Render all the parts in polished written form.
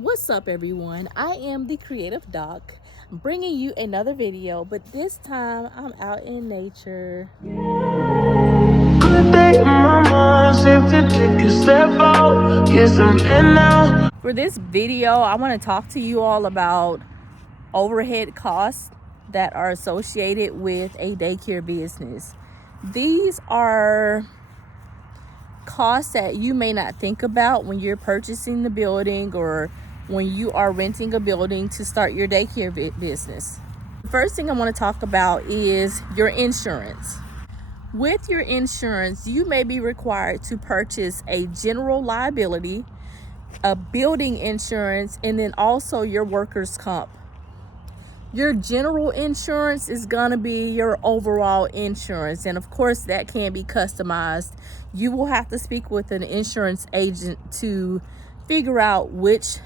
What's up, everyone? I am the Creative Doc, bringing you another video, but this time I'm out in nature. For this video, I want to talk to you all about overhead costs that are associated with a daycare business. These are costs that you may not think about when you're purchasing the building or when you are renting a building to start your daycare business. The first thing I want to talk about is your insurance. With your insurance, you may be required to purchase a general liability, a building insurance, and then also your workers' comp. Your general insurance is going to be your overall insurance, and of course that can be customized. You will have to speak with an insurance agent to figure out which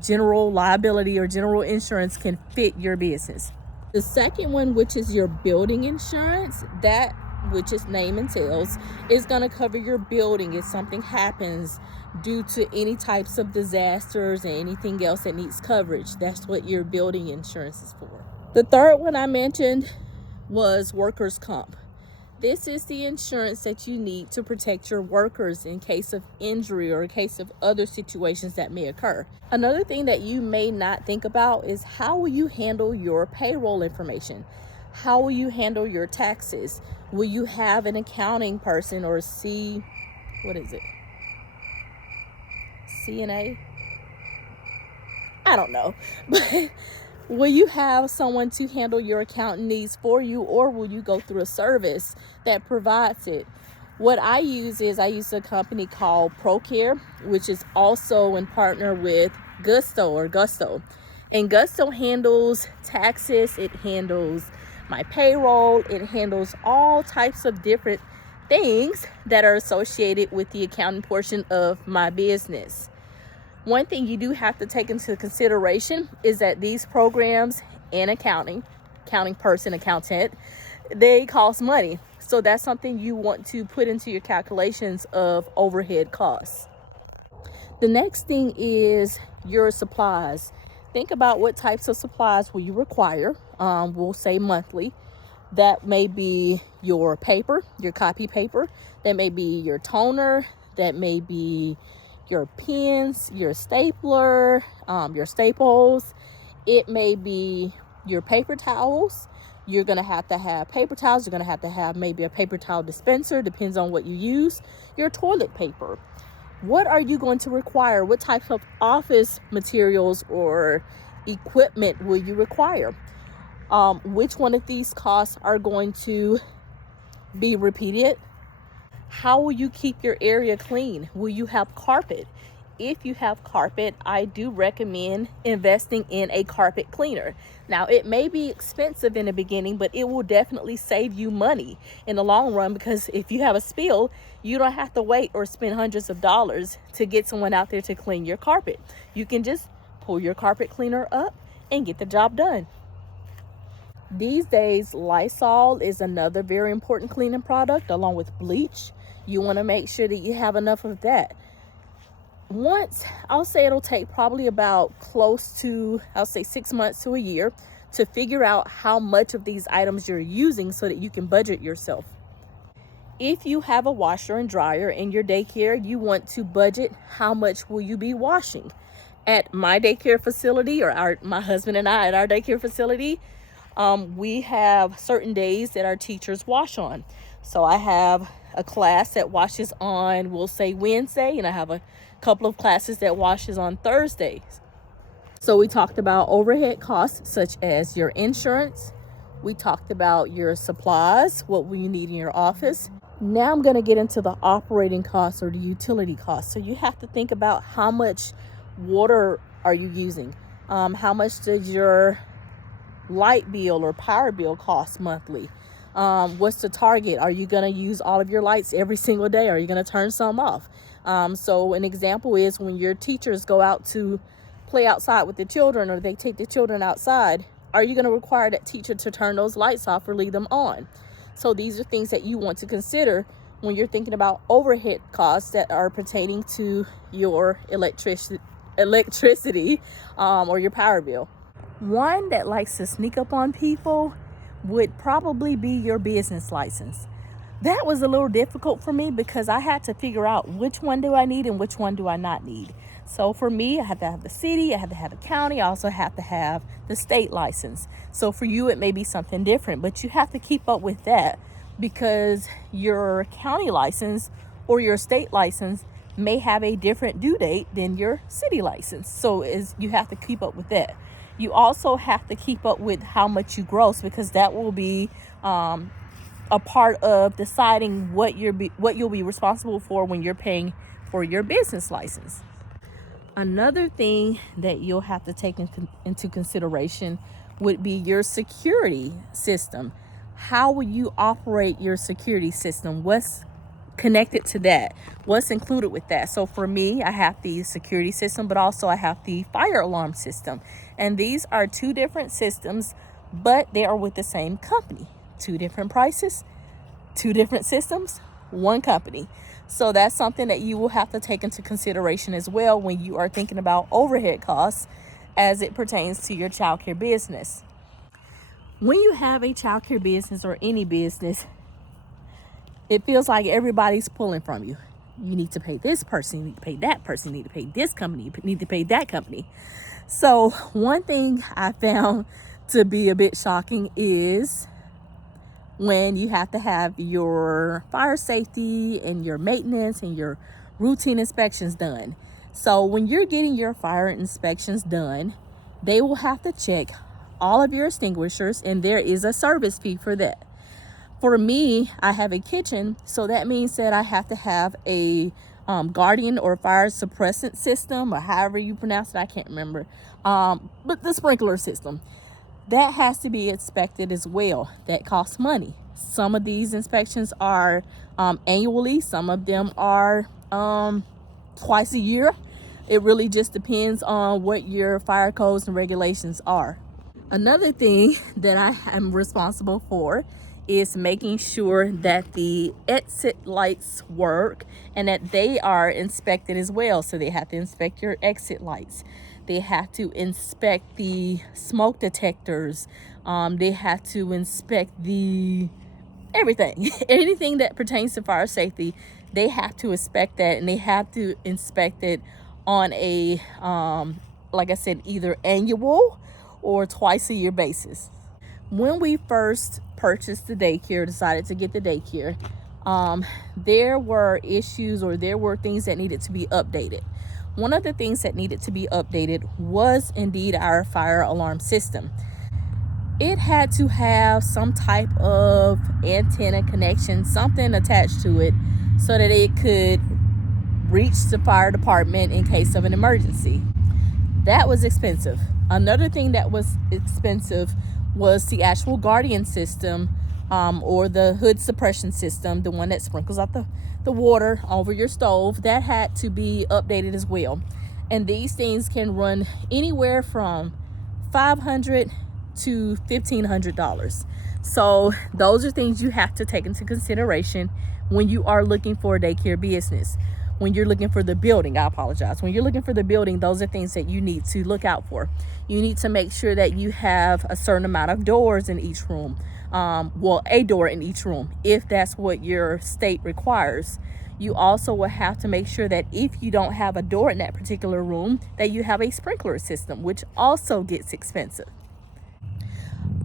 general liability or general insurance can fit your business. The second one, which is your building insurance, that, which is name and tells, is going to cover your building if something happens due to any types of disasters and anything else that needs coverage. That's what your building insurance is for. The third one I mentioned was workers' comp. This is the insurance that you need to protect your workers in case of injury or in case of other situations that may occur. Another thing that you may not think about is how will you handle your payroll information? How will you handle your taxes? Will you have an accounting person or CNA? I don't know. But will you have someone to handle your accounting needs for you, or will you go through a service that provides it? What I use is I use a company called ProCare, which is also in partner with Gusto. And Gusto handles taxes, it handles my payroll, it handles all types of different things that are associated with the accounting portion of my business. One thing you do have to take into consideration is that these programs and accountant, they cost money. So that's something you want to put into your calculations of overhead costs. The next thing is your supplies. Think about what types of supplies will you require. We'll say monthly. That may be your paper, your copy paper. That may be your toner. That may be your pens, your stapler, your staples. It may be your paper towels. You're going to have paper towels. You're going to have maybe a paper towel dispenser, depends on what you use. Your toilet paper. What are you going to require? What types of office materials or equipment will you require? Which one of these costs are going to be repeated? How will you keep your area clean? Will you have carpet? If you have carpet, I do recommend investing in a carpet cleaner. Now, it may be expensive in the beginning, but it will definitely save you money in the long run, because if you have a spill, you don't have to wait or spend hundreds of dollars to get someone out there to clean your carpet. You can just pull your carpet cleaner up and get the job done. These days, Lysol is another very important cleaning product, along with bleach. You want to make sure that you have enough of that. I'll say it'll take probably about close to, 6 months to a year to figure out how much of these items you're using so that you can budget yourself. If you have a washer and dryer in your daycare, you want to budget how much will you be washing. At my daycare facility, or my husband and I at our daycare facility, we have certain days that our teachers wash on. So I have a class that washes on, we'll say Wednesday, and I have a couple of classes that washes on Thursdays. So we talked about overhead costs such as your insurance. We talked about your supplies, what will you need in your office. Now I'm going to get into the operating costs or the utility costs. So you have to think about how much water are you using? How much does your light bill or power bill cost monthly? What's the target? Are you going to use all of your lights every single day? Are you going to turn some off? So an example is when your teachers go out to play outside with the children, or they take the children outside, are you going to require that teacher to turn those lights off or leave them on? So these are things that you want to consider when you're thinking about overhead costs that are pertaining to your electricity electricity or your power bill. One that likes to sneak up on people would probably be your business license. That was a little difficult for me because I had to figure out which one do I need and which one do I not need. So for me, I have to have the city, I have to have the county, I also have to have the state license. So for you, it may be something different, but you have to keep up with that because your county license or your state license may have a different due date than your city license. So you have to keep up with that. You also have to keep up with how much you gross because that will be a part of deciding what you'll be responsible for when you're paying for your business license. Another thing that you'll have to take into consideration would be your security system. How will you operate your security system? What's connected to that? What's included with that? So for me, I have the security system, but also I have the fire alarm system. And these are two different systems, but they are with the same company. Two different prices, two different systems, one company. So that's something that you will have to take into consideration as well when you are thinking about overhead costs as it pertains to your childcare business. When you have a childcare business or any business, it feels like everybody's pulling from you. You need to pay this person, you need to pay that person, you need to pay this company, you need to pay that company. So one thing I found to be a bit shocking is when you have to have your fire safety and your maintenance and your routine inspections done. So when you're getting your fire inspections done, they will have to check all of your extinguishers, and there is a service fee for that. For me, I have a kitchen, so that means that I have to have a guardian or fire suppressant system, or however you pronounce it, I can't remember. But the sprinkler system, that has to be inspected as well. That costs money. Some of these inspections are annually, some of them are twice a year. It really just depends on what your fire codes and regulations are. Another thing that I am responsible for is making sure that the exit lights work and that they are inspected as well. So they have to inspect your exit lights. They have to inspect the smoke detectors. They have to inspect everything, anything that pertains to fire safety. They have to inspect that, and they have to inspect it on a, like I said, either annual or twice a year basis. When we first purchased the daycare, decided to get the daycare, there were issues or there were things that needed to be updated. One of the things that needed to be updated was indeed our fire alarm system. It had to have some type of antenna connection, something attached to it so that it could reach the fire department in case of an emergency. That was expensive. Another thing that was expensive was the actual guardian system, or the hood suppression system, the one that sprinkles out the water over your stove. That had to be updated as well. And these things can run anywhere from $500 to $1,500. So those are things you have to take into consideration when you are looking for a daycare business. When you're looking for the building, when you're looking for the building, those are things that you need to look out for. You need to make sure that you have a certain amount of doors in each room. A door in each room, if that's what your state requires. You also will have to make sure that if you don't have a door in that particular room, that you have a sprinkler system, which also gets expensive.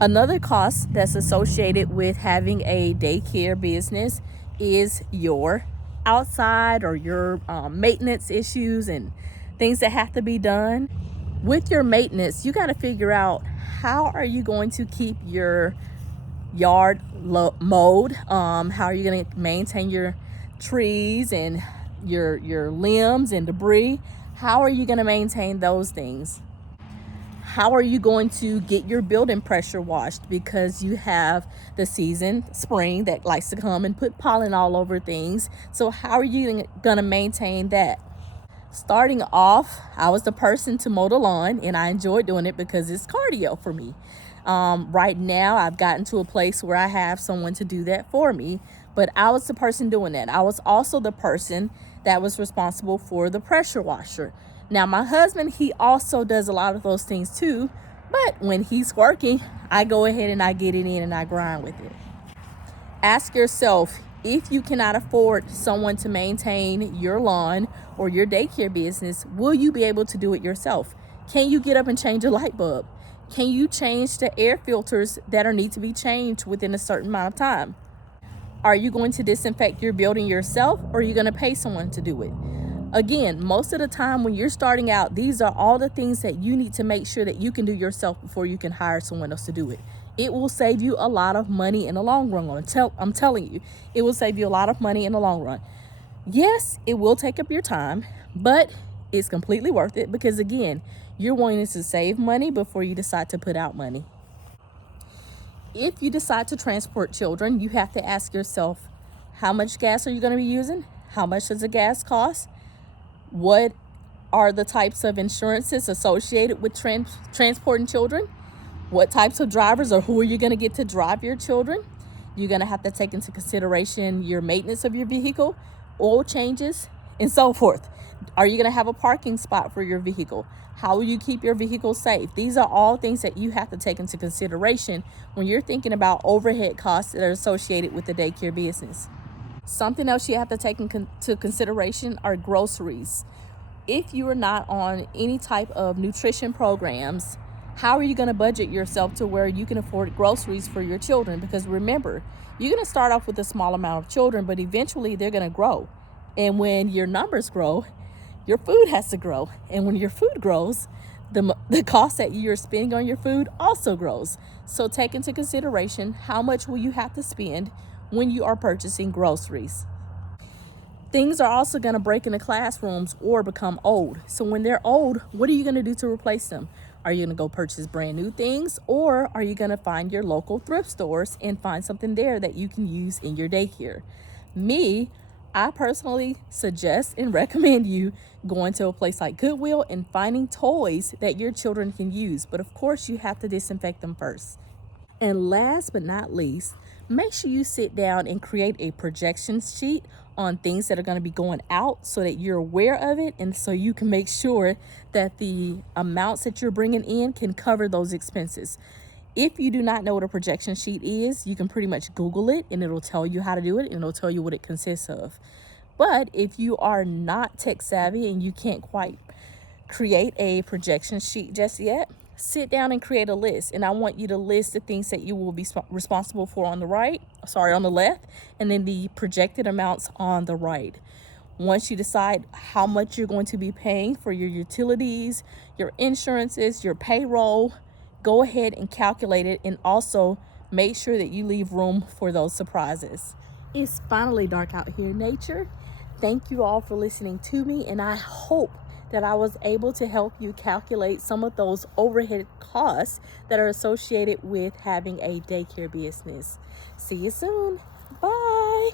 Another cost that's associated with having a daycare business is your outside or your maintenance issues and things that have to be done. With your maintenance, you got to figure out how are you going to keep your yard mowed. How are you going to maintain your trees and your limbs and debris? How are you going to maintain those things? How are you going to get your building pressure washed? Because you have the season, spring, that likes to come and put pollen all over things. So how are you going to maintain that? Starting off, I was the person to mow the lawn, and I enjoyed doing it because it's cardio for me. Right now, I've gotten to a place where I have someone to do that for me, but I was the person doing that. I was also the person that was responsible for the pressure washer. Now, my husband, he also does a lot of those things too, but when he's working, I go ahead and I get it in and I grind with it. Ask yourself, if you cannot afford someone to maintain your lawn or your daycare business, will you be able to do it yourself? Can you get up and change a light bulb? Can you change the air filters that are need to be changed within a certain amount of time? Are you going to disinfect your building yourself, or are you going to pay someone to do it? Again, most of the time when you're starting out, these are all the things that you need to make sure that you can do yourself before you can hire someone else to do it. It will save you a lot of money in the long run. I'm telling you, it will save you a lot of money in the long run. Yes, it will take up your time, but it's completely worth it because, again, you're wanting to save money before you decide to put out money. If you decide to transport children, you have to ask yourself, how much gas are you going to be using? How much does the gas cost? What are the types of insurances associated with transporting children? What types of drivers, or who are you going to get to drive your children? You're going to have to take into consideration your maintenance of your vehicle, oil changes, and so forth. Are you going to have a parking spot for your vehicle? How will you keep your vehicle safe? These are all things that you have to take into consideration when you're thinking about overhead costs that are associated with the daycare business. Something else you have to take into consideration are groceries. If you are not on any type of nutrition programs, how are you going to budget yourself to where you can afford groceries for your children? Because remember, you're going to start off with a small amount of children, but eventually they're going to grow. And when your numbers grow, your food has to grow. And when your food grows, the cost that you're spending on your food also grows. So take into consideration, how much will you have to spend when you are purchasing groceries. Things are also going to break in the classrooms or become old. So when they're old, what are you going to do to replace them? Are you going to go purchase brand new things, or are you going to find your local thrift stores and find something there that you can use in your daycare? I personally suggest and recommend you going to a place like Goodwill and finding toys that your children can use. But of course, you have to disinfect them first. And last but not least, make sure you sit down and create a projection sheet on things that are going to be going out so that you're aware of it, and so you can make sure that the amounts that you're bringing in can cover those expenses. If you do not know what a projection sheet is, you can pretty much Google it and it'll tell you how to do it, and it'll tell you what it consists of. But if you are not tech savvy and you can't quite create a projection sheet just yet, sit down and create a list. And I want you to list the things that you will be responsible for on the left, and then the projected amounts on the right. Once you decide how much you're going to be paying for your utilities, your insurances, your payroll, go ahead and calculate it, and also make sure that you leave room for those surprises. It's finally dark out here in nature. Thank you all for listening to me, and I hope that I was able to help you calculate some of those overhead costs that are associated with having a daycare business. See you soon. Bye.